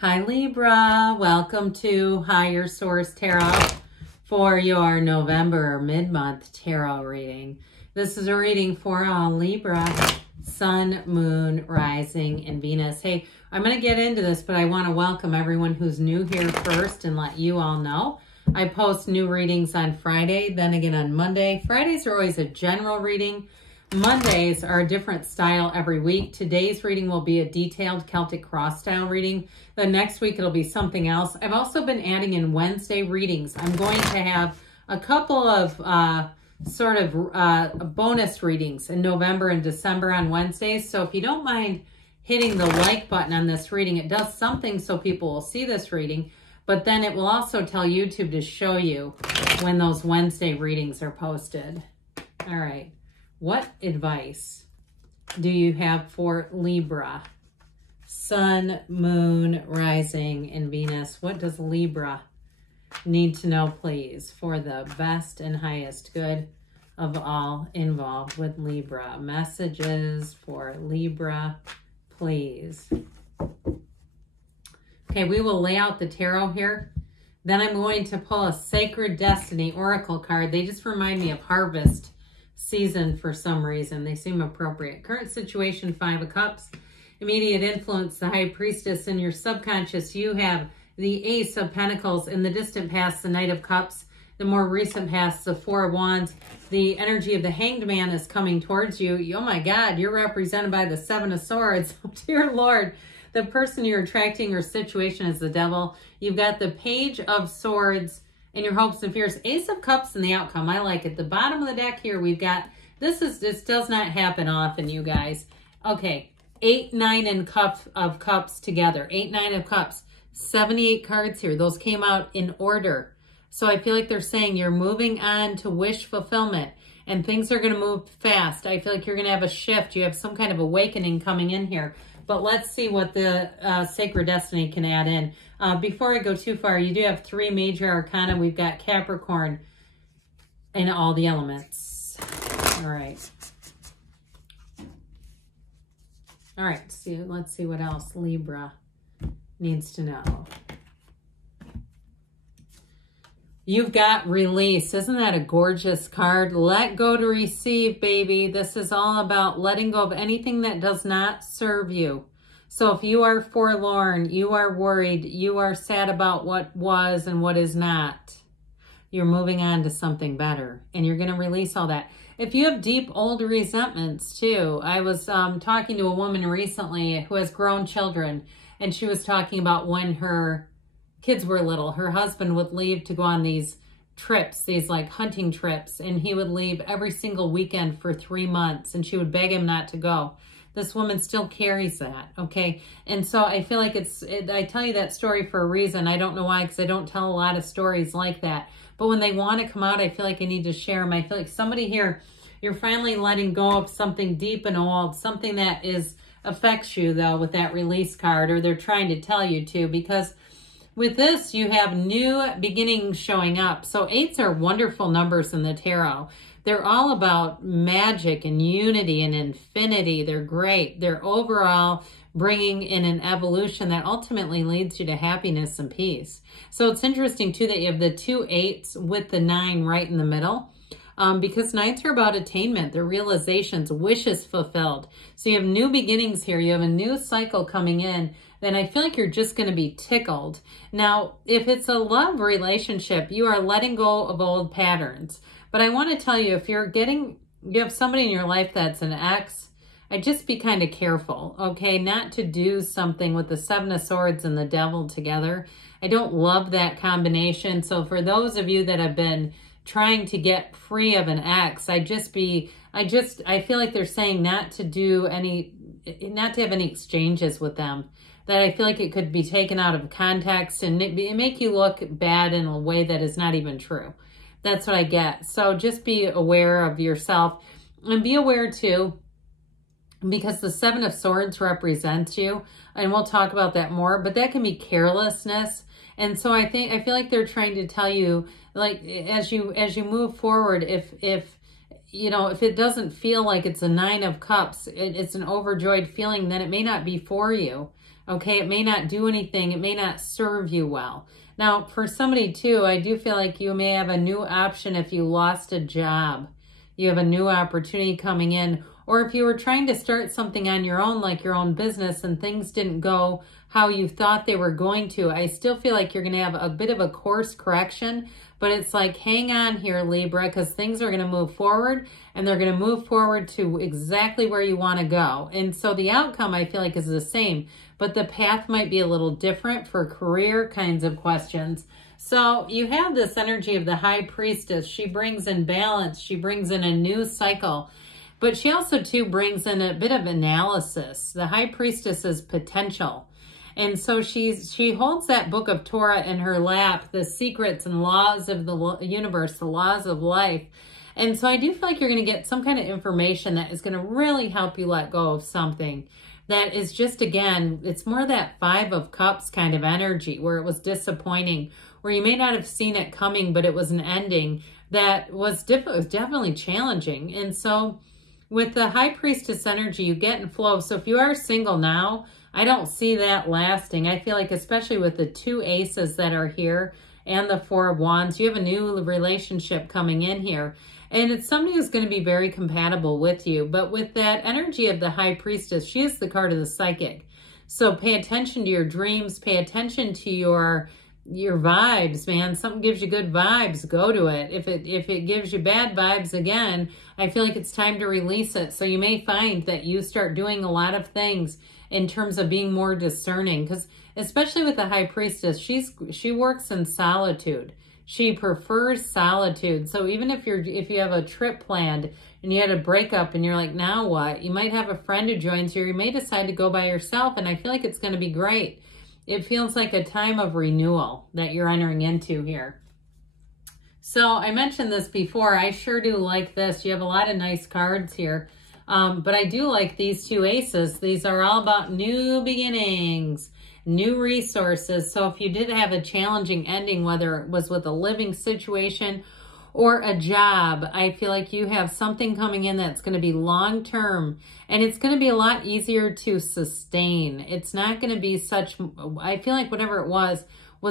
Hi Libra, welcome to Higher Source Tarot for your November mid-month tarot reading. This is a reading for all Libra, Sun, Moon, Rising, and Venus. Hey, I'm going to get into this, but I want to welcome everyone who's new here first and let you all know. I post new readings on Friday, then again on Monday. Fridays are always a general reading. Mondays are a different style every week. Today's reading will be a detailed Celtic cross style reading. The next week it'll be something else. I've also been adding in Wednesday readings. I'm going to have a couple of bonus readings in November and December on Wednesdays. So if you don't mind hitting the like button on this reading, it does something so people will see this reading, but then it will also tell YouTube to show you when those Wednesday readings are posted. All right. What advice do you have for Libra? Sun, Moon, Rising, and Venus. What does Libra need to know, please, for the best and highest good of all involved with Libra? Messages for Libra, please. Okay, we will lay out the tarot here. Then I'm going to pull a Sacred Destiny Oracle card. They just remind me of harvest season for some reason. They seem appropriate. Current situation, 5 of Cups. Immediate influence, the High Priestess. In your subconscious, you have the Ace of Pentacles. In the distant past, the Knight of Cups. The more recent past, the 4 of Wands. The energy of the Hanged Man is coming towards you. Oh my God, you're represented by the 7 of Swords. Dear Lord, the person you're attracting or situation is the Devil. You've got the Page of Swords and your hopes and fears. Ace of Cups and the outcome. I like it. The bottom of the deck here, we've got, this does not happen often, you guys. Okay, 8, 9 of Cups together. 8, 9 of Cups. 78 cards here. Those came out in order. So I feel like they're saying you're moving on to wish fulfillment and things are going to move fast. I feel like you're going to have a shift. You have some kind of awakening coming in here. But let's see what the Sacred Destiny can add in. Before I go too far, you do have 3 major arcana. We've got Capricorn and all the elements. All right. All right, let's see what else Libra needs to know. You've got release. Isn't that a gorgeous card? Let go to receive, baby. This is all about letting go of anything that does not serve you. So if you are forlorn, you are worried, you are sad about what was and what is not, you're moving on to something better and you're going to release all that. If you have deep old resentments too, I was talking to a woman recently who has grown children, and she was talking about when her kids were little, her husband would leave to go on these trips, these like hunting trips, and he would leave every single weekend for 3 months, and she would beg him not to go. This woman still carries that, okay? And so I feel like I tell you that story for a reason. I don't know why, because I don't tell a lot of stories like that. But when they want to come out, I feel like I need to share them. I feel like somebody here, you're finally letting go of something deep and old, something that affects you, though, with that release card, or they're trying to tell you to, because with this, you have new beginnings showing up. So 8s are wonderful numbers in the tarot. They're all about magic and unity and infinity. They're great. They're overall bringing in an evolution that ultimately leads you to happiness and peace. So it's interesting, too, that you have the 2 8s with the 9 right in the middle. Because 9s are about attainment, their realizations, wishes fulfilled. So you have new beginnings here. You have a new cycle coming in. Then I feel like you're just going to be tickled. Now, if it's a love relationship, you are letting go of old patterns. But I want to tell you, if you have somebody in your life that's an ex, I'd just be kind of careful, okay? Not to do something with the 7 of Swords and the Devil together. I don't love that combination. So for those of you that have been trying to get free of an ex, I feel like they're saying not to have any exchanges with them. That I feel like it could be taken out of context and make you look bad in a way that is not even true. That's what I get. So just be aware of yourself, and be aware too, because the 7 of Swords represents you, and we'll talk about that more, but that can be carelessness. And so I feel like they're trying to tell you, like, as you move forward, if it doesn't feel like it's a 9 of Cups, it's an overjoyed feeling, then it may not be for you. Okay, it may not do anything. It may not serve you well. Now, for somebody too, I do feel like you may have a new option if you lost a job. You have a new opportunity coming in. Or if you were trying to start something on your own, like your own business, and things didn't go how you thought they were going to, I still feel like you're going to have a bit of a course correction. But it's like, hang on here, Libra, because things are going to move forward, and they're going to move forward to exactly where you want to go. And so the outcome, I feel like, is the same, but the path might be a little different for career kinds of questions. So you have this energy of the High Priestess. She brings in balance. She brings in a new cycle. But she also, too, brings in a bit of analysis. The High Priestess is potential. And so she holds that book of Torah in her lap, the secrets and laws of the universe, the laws of life. And so I do feel like you're going to get some kind of information that is going to really help you let go of something that is just, again, it's more that Five of Cups kind of energy where it was disappointing, where you may not have seen it coming, but it was an ending that was definitely challenging. And so with the High Priestess energy, you get in flow. So if you are single now, I don't see that lasting. I feel like, especially with the two aces that are here and the Four of Wands, you have a new relationship coming in here. And it's somebody who's going to be very compatible with you. But with that energy of the High Priestess, she is the card of the psychic. So pay attention to your dreams. Pay attention to your vibes, man. Something gives you good vibes, go to it. If it gives you bad vibes, again, I feel like it's time to release it. So you may find that you start doing a lot of things in terms of being more discerning, because especially with the High Priestess, she works in solitude. She prefers solitude. So even if you have a trip planned and you had a breakup and you're like, now what? You might have a friend who joins you, or you may decide to go by yourself, and I feel like it's going to be great. It feels like a time of renewal that you're entering into here. So I mentioned this before. I sure do like this. You have a lot of nice cards here. But I do like these two aces. These are all about new beginnings, new resources. So if you did have a challenging ending, whether it was with a living situation or a job, I feel like you have something coming in that's going to be long-term, and it's going to be a lot easier to sustain. It's not going to be such, I feel like whatever it was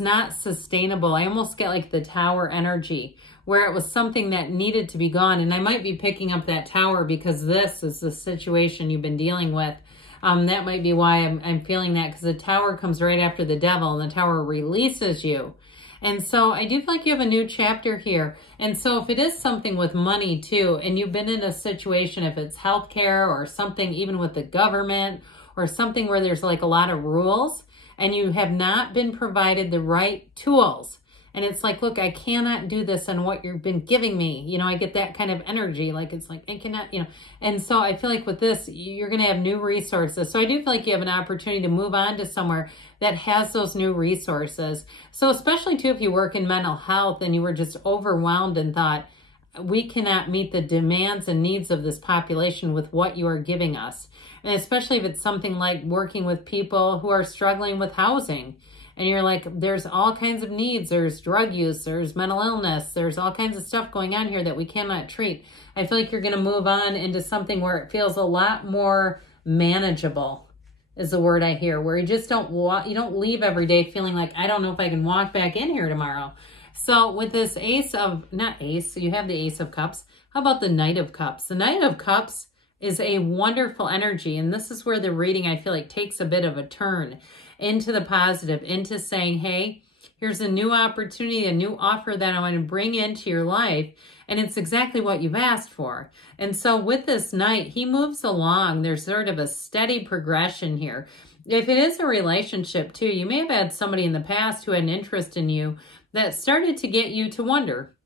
not sustainable. I almost get like the Tower energy, where it was something that needed to be gone. And I might be picking up that Tower because this is the situation you've been dealing with. That might be why I'm feeling that, because the Tower comes right after the Devil, and the Tower releases you. And so I do feel like you have a new chapter here. And so if it is something with money too, and you've been in a situation, if it's healthcare or something even with the government or something where there's like a lot of rules, and you have not been provided the right tools, and it's like, look, I cannot do this on what you've been giving me. You know, I get that kind of energy. Like, it's like, I cannot, you know. And so I feel like with this, you're going to have new resources. So I do feel like you have an opportunity to move on to somewhere that has those new resources. So especially too, if you work in mental health and you were just overwhelmed and thought, we cannot meet the demands and needs of this population with what you are giving us. And especially if it's something like working with people who are struggling with housing. And you're like, there's all kinds of needs. There's drug use, there's mental illness, there's all kinds of stuff going on here that we cannot treat. I feel like you're going to move on into something where it feels a lot more manageable, is the word I hear, where you just don't leave every day feeling like, I don't know if I can walk back in here tomorrow. So with this you have the Ace of Cups. How about the Knight of Cups? The Knight of Cups is a wonderful energy. And this is where the reading, I feel like, takes a bit of a turn into the positive, into saying, hey, here's a new opportunity, a new offer that I want to bring into your life. And it's exactly what you've asked for. And so with this Knight, he moves along. There's sort of a steady progression here. If it is a relationship too, you may have had somebody in the past who had an interest in you that started to get you to wonder.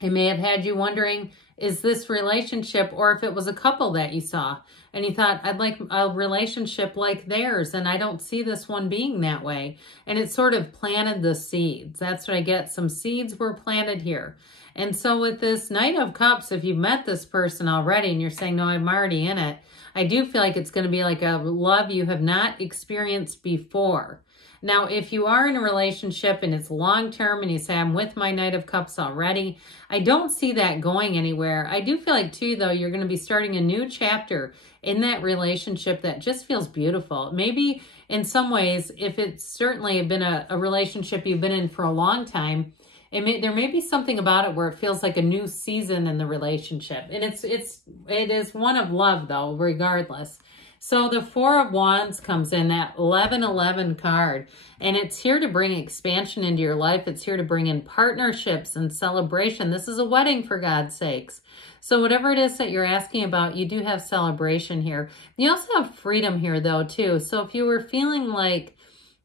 It may have had you wondering, is this relationship, or if it was a couple that you saw and you thought, I'd like a relationship like theirs, and I don't see this one being that way. And it sort of planted the seeds. That's what I get. Some seeds were planted here. And so with this Knight of Cups, if you've met this person already and you're saying, no, I'm already in it, I do feel like it's going to be like a love you have not experienced before. Now, if you are in a relationship and it's long-term and you say, I'm with my Knight of Cups already, I don't see that going anywhere. I do feel like, too, though, you're going to be starting a new chapter in that relationship that just feels beautiful. Maybe in some ways, if it's certainly been a relationship you've been in for a long time, there may be something about it where it feels like a new season in the relationship. And it is one of love, though, regardless. So the Four of Wands comes in, that 1111 card, and it's here to bring expansion into your life. It's here to bring in partnerships and celebration. This is a wedding, for God's sakes. So whatever it is that you're asking about, you do have celebration here. You also have freedom here, though, too. So if you were feeling like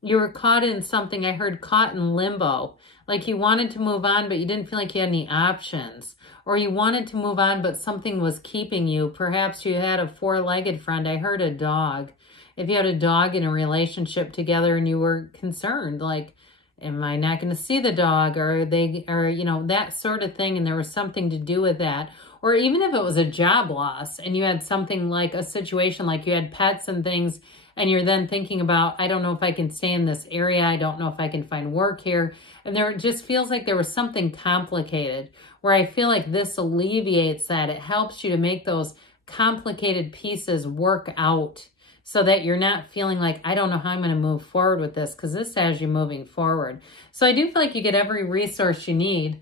you were caught in something, I heard caught in limbo, like you wanted to move on, but you didn't feel like you had any options. Or you wanted to move on, but something was keeping you. Perhaps you had a four-legged friend. I heard a dog. If you had a dog in a relationship together and you were concerned, like, am I not going to see the dog? Or you know, that sort of thing. And there was something to do with that. Or even if it was a job loss and you had something like a situation, like you had pets and things, and you're then thinking about, I don't know if I can stay in this area. I don't know if I can find work here. And there just feels like there was something complicated, where I feel like this alleviates that. It helps you to make those complicated pieces work out so that you're not feeling like, I don't know how I'm going to move forward with this, because this has you moving forward. So I do feel like you get every resource you need.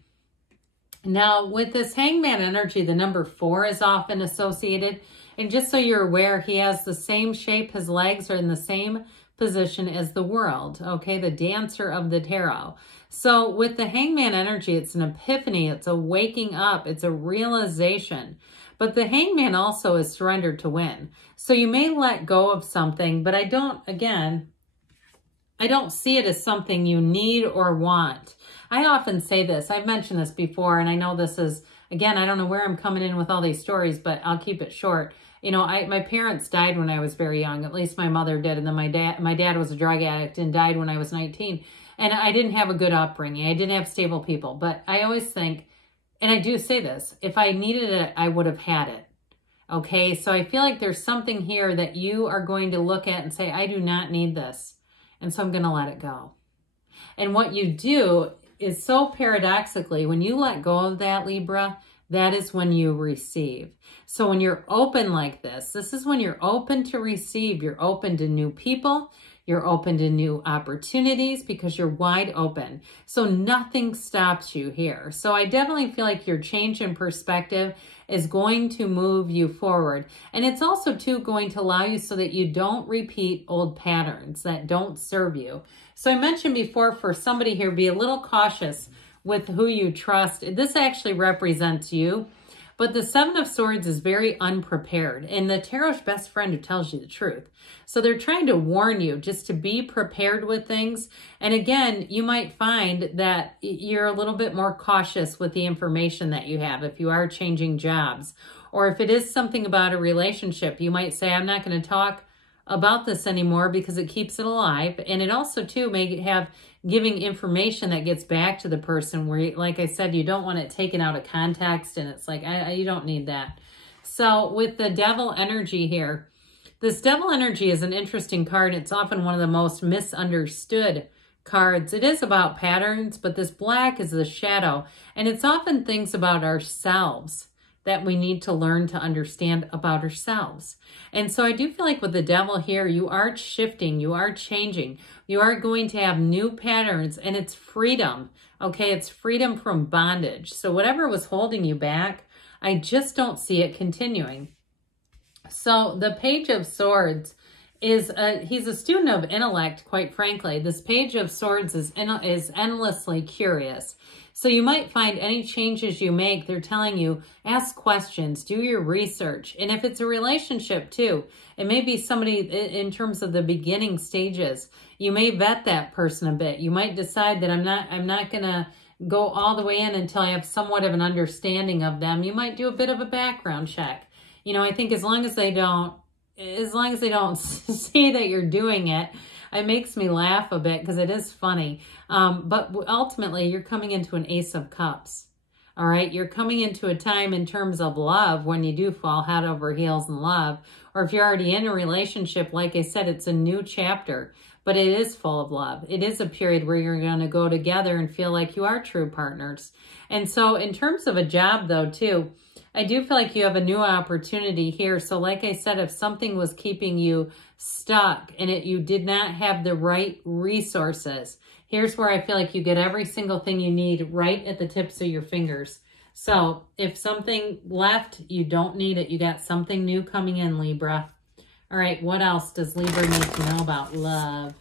Now, with this Hangman energy, the number 4 is often associated. And just so you're aware, he has the same shape. His legs are in the same position as the world, okay? The dancer of the tarot. So with the Hangman energy, it's an epiphany. It's a waking up. It's a realization. But the Hangman also is surrendered to win. So you may let go of something, but I don't see it as something you need or want. I often say this. I've mentioned this before, and I know this is, again, I don't know where I'm coming in with all these stories, but I'll keep it short. You know, my parents died when I was very young. At least my mother did. And then my dad was a drug addict and died when I was 19. And I didn't have a good upbringing. I didn't have stable people. But I always think, and I do say this, if I needed it, I would have had it. Okay, so I feel like there's something here that you are going to look at and say, I do not need this. And so I'm going to let it go. And what you do is, so paradoxically, when you let go of that, Libra, that is when you receive. So when you're open like this is when you're open to receive. You're open to new people. You're open to new opportunities because you're wide open. So nothing stops you here. So I definitely feel like your change in perspective is going to move you forward. And it's also, too, going to allow you so that you don't repeat old patterns that don't serve you. So I mentioned before, for somebody here, be a little cautious with who you trust. This actually represents you. But the Seven of Swords is very unprepared. And the tarot's best friend who tells you the truth. So they're trying to warn you just to be prepared with things. And again, you might find that you're a little bit more cautious with the information that you have if you are changing jobs. Or if it is something about a relationship, you might say, I'm not going to talk about this anymore because it keeps it alive. And it also, too, may have giving information that gets back to the person where, like I said, you don't want it taken out of context, and it's like, you don't need that. So with the Devil energy here, this Devil energy is an interesting card. It's often one of the most misunderstood cards. It is about patterns, but this black is the shadow, and it's often things about ourselves that we need to learn to understand about ourselves. And so I do feel like with the Devil here, you are shifting, you are changing, you are going to have new patterns, and it's freedom, okay? It's freedom from bondage. So whatever was holding you back, I just don't see it continuing. So the Page of Swords is, he's a student of intellect, quite frankly. This Page of Swords is endlessly curious. So you might find any changes you make, they're telling you, ask questions, do your research. And if it's a relationship too, it may be somebody in terms of the beginning stages. You may vet that person a bit. You might decide that I'm not going to go all the way in until I have somewhat of an understanding of them. You might do a bit of a background check. You know, I think as long as they don't see that you're doing it, it makes me laugh a bit because it is funny. But ultimately, you're coming into an Ace of Cups. All right, you're coming into a time in terms of love when you do fall head over heels in love. Or if you're already in a relationship, like I said, it's a new chapter, but it is full of love. It is a period where you're going to go together and feel like you are true partners. And so in terms of a job, though, too, I do feel like you have a new opportunity here. So like I said, if something was keeping you stuck and you did not have the right resources, here's where I feel like you get every single thing you need right at the tips of your fingers. So if something left, you don't need it. You got something new coming in, Libra. All right, what else does Libra need to know about love?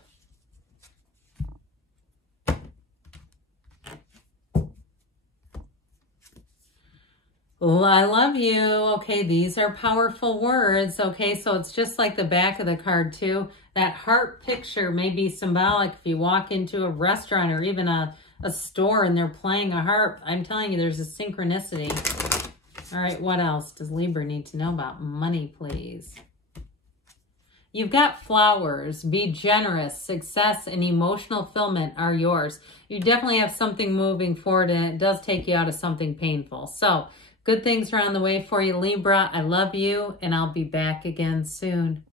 Oh, I love you. Okay, these are powerful words. Okay, so it's just like the back of the card too. That heart picture may be symbolic if you walk into a restaurant or even a store and they're playing a harp. I'm telling you, there's a synchronicity. All right, what else does Libra need to know about money, please? You've got flowers. Be generous. Success and emotional fulfillment are yours. You definitely have something moving forward, and it does take you out of something painful. So good things are on the way for you, Libra. I love you, and I'll be back again soon.